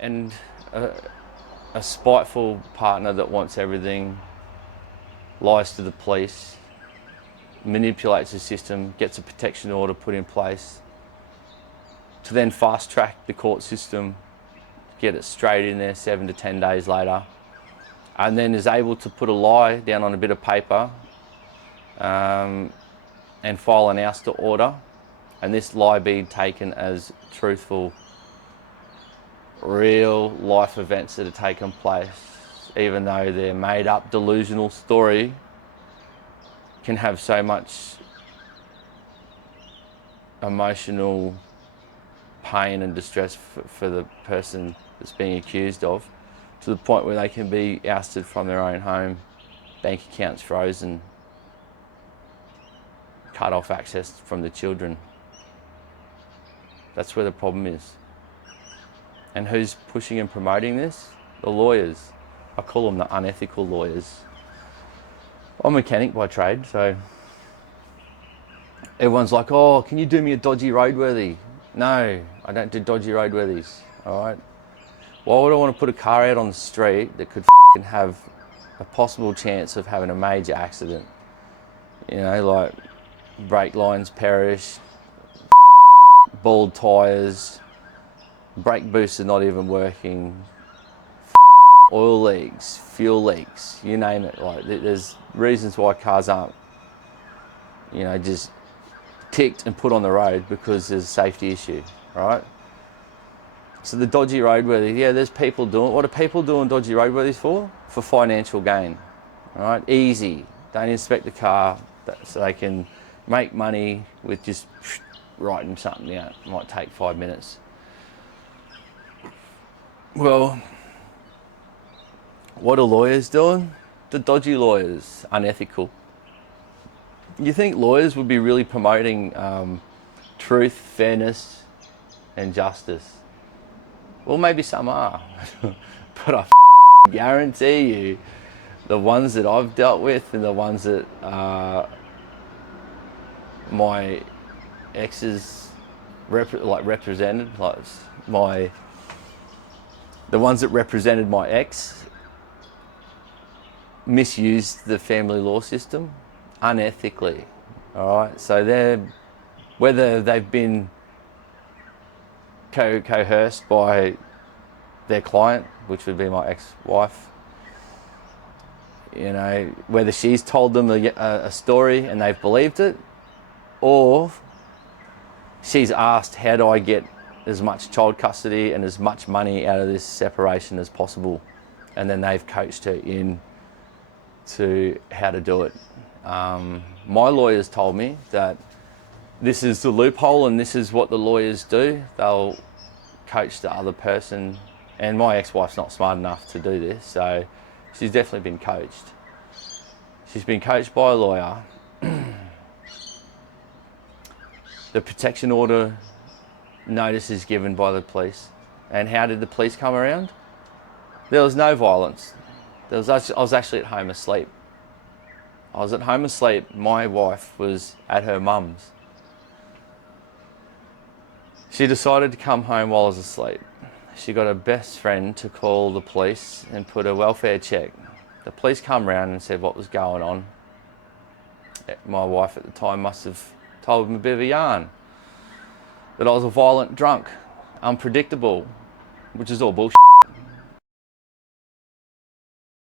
And a spiteful partner that wants everything, lies to the police, manipulates the system, gets a protection order put in place, to then fast track the court system, get it straight in there 7 to 10 days later, and then is able to put a lie down on a bit of paper and file an ouster order, and this lie be taken as truthful, real life events that have taken place, even though their made up delusional story can have so much emotional pain and distress for the person that's being accused of, to the point where they can be ousted from their own home, bank accounts frozen, cut off access from the children. That's where the problem is. And who's pushing and promoting this? The lawyers. I call them the unethical lawyers. I'm a mechanic by trade, so everyone's like, oh, can you do me a dodgy roadworthy? No, I don't do dodgy roadworthies, all right? Why would I want to put a car out on the street that could have a possible chance of having a major accident? You know, like brake lines perish, bald tyres, brake boosts are not even working, oil leaks, fuel leaks, you name it. Like, there's reasons why cars aren't, you know, just ticked and put on the road because there's a safety issue, right? So the dodgy roadworthy, yeah, there's people doing, what are people doing dodgy roadworthies for? For financial gain, all right? Easy, don't inspect the car so they can make money with just writing something out. It might take 5 minutes. Well, what are lawyers doing? The dodgy lawyers, unethical. You think lawyers would be really promoting truth, fairness, and justice? Well, maybe some are, but I guarantee you, the ones that I've dealt with and the ones that my exes represented, like the ones that represented my ex, misused the family law system unethically. All right, so whether they've been coerced by their client, which would be my ex-wife, you know, whether she's told them a story and they've believed it, or she's asked, how do I get as much child custody and as much money out of this separation as possible, and then they've coached her in to how to do it. My lawyers told me that this is the loophole and this is what the lawyers do. They'll coach the other person, and my ex-wife's not smart enough to do this, so she's definitely been coached. She's been coached by a lawyer. The protection order notice is given by the police. And how did the police come around? There was no violence. I was actually at home asleep. I was at home asleep. My wife was at her mum's. She decided to come home while I was asleep. She got her best friend to call the police and put a welfare check. The police come round and said what was going on. My wife at the time must have told them a bit of a yarn, that I was a violent drunk, unpredictable, which is all bullshit.